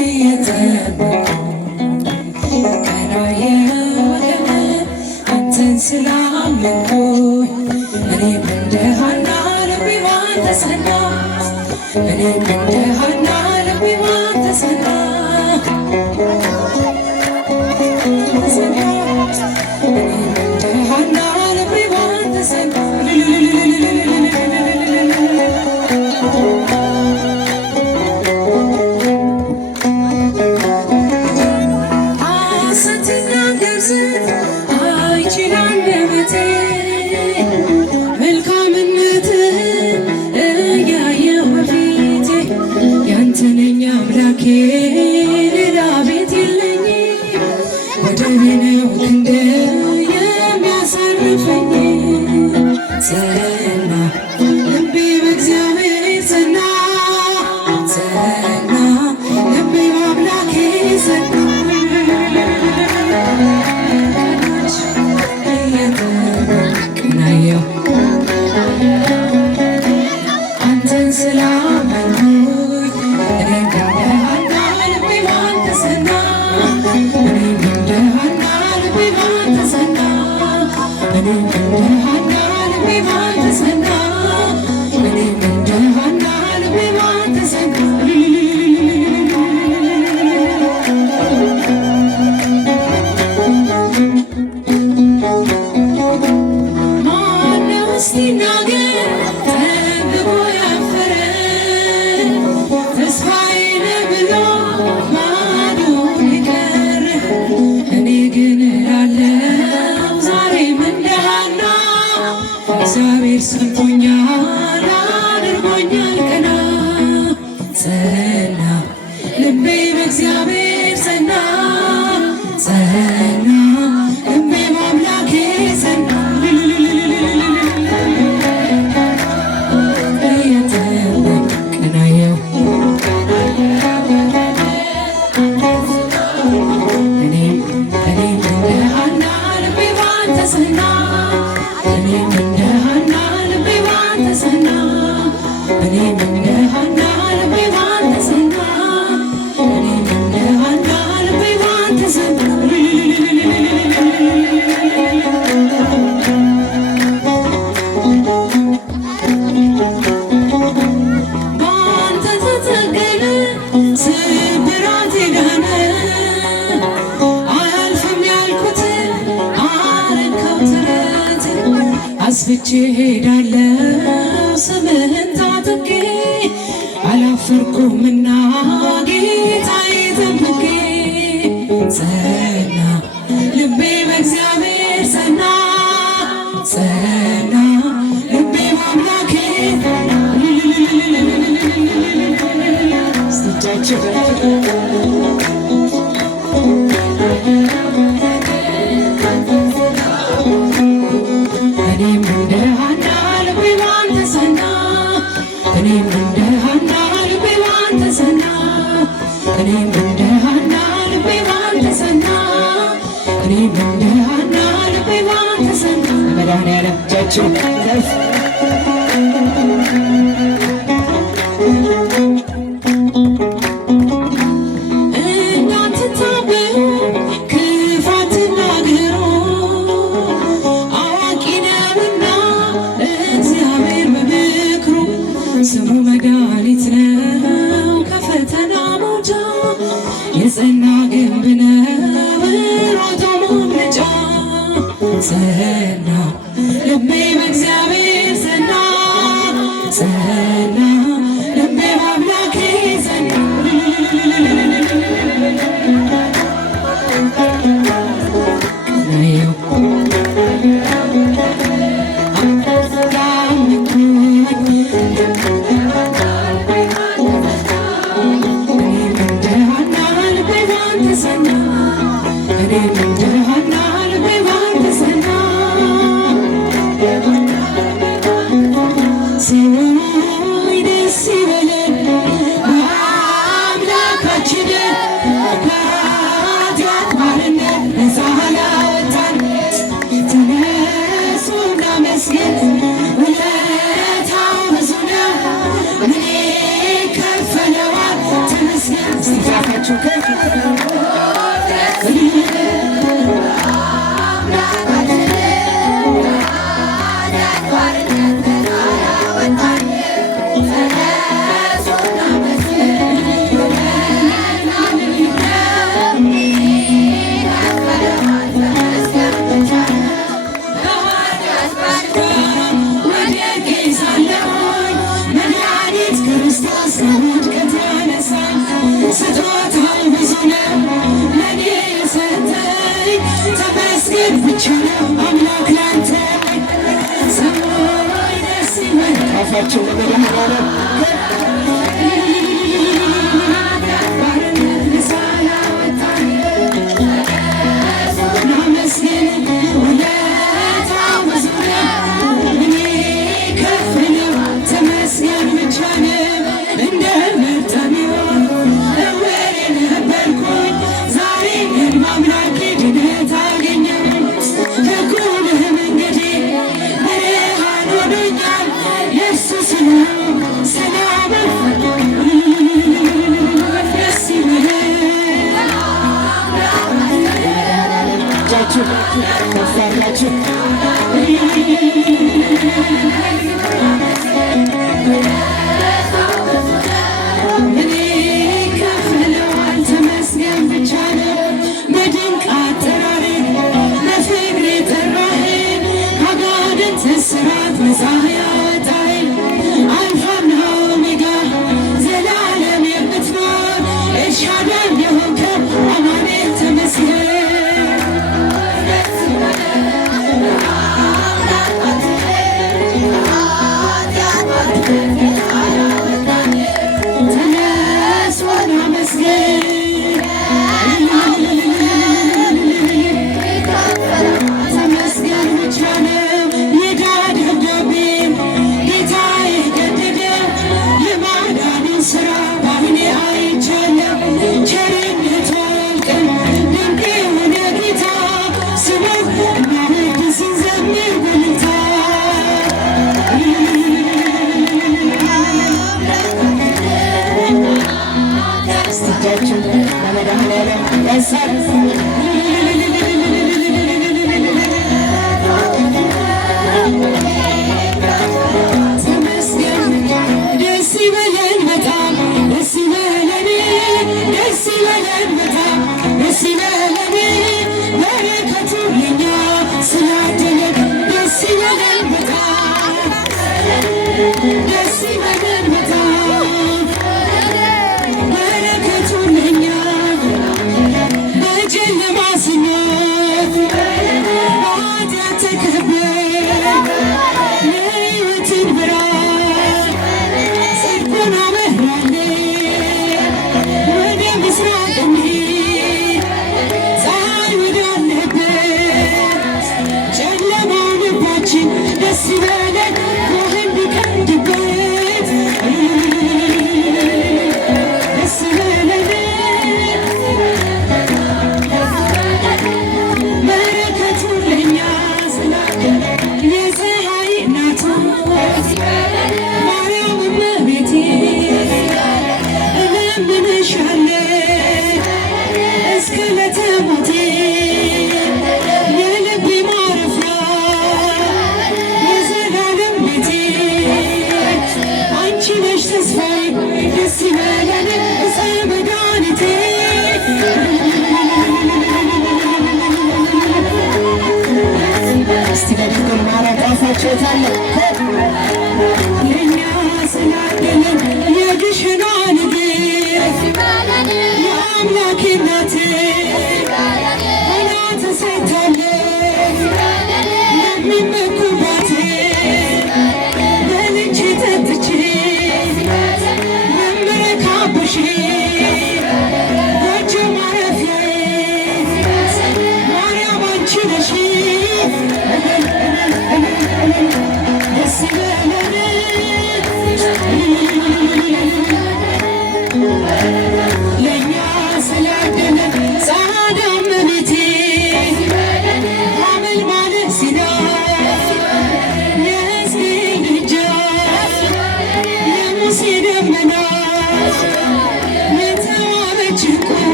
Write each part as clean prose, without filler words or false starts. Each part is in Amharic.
እየጠበቁ ቀናየወገነ አንተን ስላመንኩኝ እኔም እንደ ሐና ልቤ ባንተ ጸና እኔም እንደ ሐና ልቤ ባንተ ጸና ሌላ ቤት የለኝም ወደኔ ነው ክንድ የሚያሳርፈኝ ጸና ልቤ በእግዚአብሔር ጸና ጸና ልቤ በአምላኬ ጸና ቀናየሁ አንተን ስላመንኩኝ እግዚአብሔር ሰምቶኛል አድርጎኛል ቀና ጸና ልቤ በእግዚአብሔር ጸና ጸና ልቤ በአምላኬ ጸና ቀናየሁ እኔም እንደ ሐና ልቤ ባንተ ጸና እኔም እንደ ሐና ልቤ ባንተ ጸና እኔም እንደ ሐና ልቤ ባንተ ጸና እኔም እንደ ሐና ልቤ ባንተ ጸና ባንተ ተጠገነ ስብራቴ ዳነ አያልፍም ያልኩት አረከው ተረት አስፍቼ ሄዳለሁ ስምህን ታጥቄ አላፈርኩምና ጌታዬ ጠብቄ ጸና ልቤ በእግዚአብሔር ጸና ጸና ልቤ በአምላኬ ስቶቻቸው እኔም እንደ ሐና ልቤ ባንተ ጸና እኔም እንደ ሐና ልቤ ባንተ ጸና እኔም እንደ ሐና ልቤ ባንተ ጸና እኔም እንደ ሐና ልቤ ባንተ ጸና መድኃኒዓለም እጃችሁ ከፍ ስሙ መድኃኒት ነው ከፈተና መውጫ የጸና ግንብ ነው ሮጦ ማምለጫ ጸና ልቤ በእግዚአብሔር ጸና ጸና ልቤ በአምላኬ ጸና ቀናየሁ ሰው አፋችሁ ከፍ አፋቸው ለመድኃኒዓለም ከፋላችሁ እኔ ከፍለዋል ተመስገን ብቻ ነው በድንቅ አጠራር ለፍቅር የጠራኸኝ ከአጋንንት እስራት ነፃ ያወጣኸኝ አልፋና ኦሜጋ ዘላለም የምትኖር ኤልሻዳይ የሆንከው አማኑኤል ተመስገን Yes,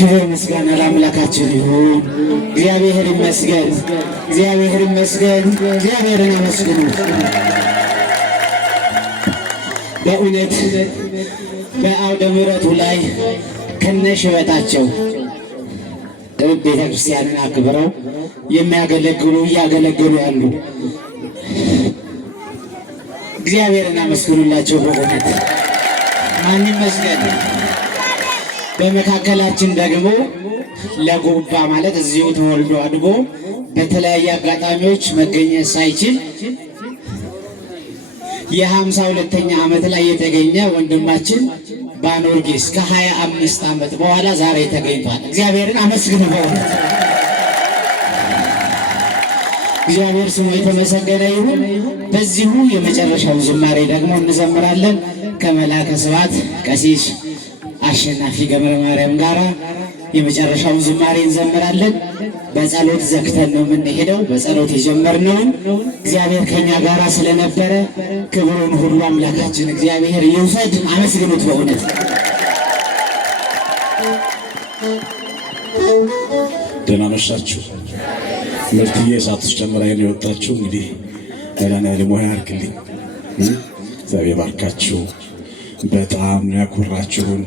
ክብር ምስጋና ለአምላካችን ይሁን። እግዚአብሔር ይመስገን፣ እግዚአብሔር ይመስገን። እግዚአብሔርን አመስግኑት። በእውነት በአውደ ምሕረቱ ላይ ከነሽበታቸው ቤተ ክርስቲያንን አክብረው የሚያገለግሉ እያገለገሉ ያሉ እግዚአብሔርን አመስግኑላቸው። በእውነት ማን ይመስገን። በመካከላችን ደግሞ ለጉባ ማለት እዚሁ ተወልዶ አድጎ በተለያየ አጋጣሚዎች መገኘት ሳይችል የ52ኛ ዓመት ላይ የተገኘ ወንድማችን ባኖርጌስ ከ25 ዓመት በኋላ ዛሬ ተገኝቷል። እግዚአብሔርን አመስግኑ። በእውነት እግዚአብሔር ስሙ የተመሰገነ ይሁን። በዚሁ የመጨረሻው ዝማሬ ደግሞ እንዘምራለን ከመልአከ ስብሐት ቀሲስ አሸናፊ ገብረ ማርያም ጋራ የመጨረሻውን ዝማሬ እንዘምራለን። በጸሎት ዘግተን ነው የምንሄደው። በጸሎት የጀመርነውን እግዚአብሔር ከኛ ጋራ ስለነበረ ክብሩን ሁሉ አምላካችን እግዚአብሔር ይውሰድ። አመስግኑት። በእውነት ደህና መሻችሁ። ምርትዬ እሳት ውስጥ ጨምራ የወጣችሁ እንግዲህ መድኃኒዓለም ሆይ አድርግልኝ። እግዚአብሔር ባርካችሁ። በጣም ያኮራችሁን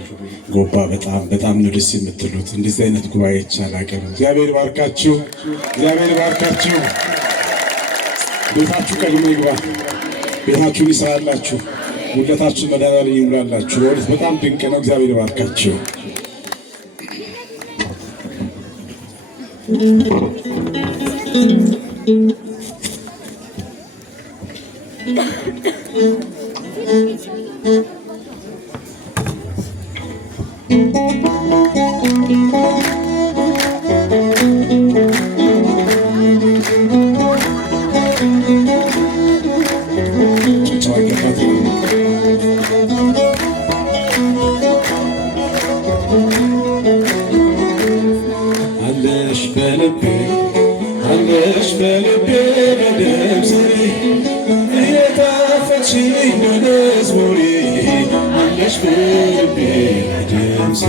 ጎባ በጣም በጣም ነው ደስ የምትሉት። እንደዚህ አይነት ጉባኤ ይቻላል። እግዚአብሔር ባርካችሁ፣ እግዚአብሔር ባርካችሁ። ቤታችሁ ቀድሞ ይግባ፣ ቤታችሁን ይስራላችሁ፣ ሙለታችሁን መድኃኒዓለም ይሙላላችሁ። በእውነት በጣም ድንቅ ነው። እግዚአብሔር ባርካችሁ። አለሽ በልቤ በደምሴ እየጣፈጥሽኝ በመዝሙሬ አለሽ በልቤ በደምሴ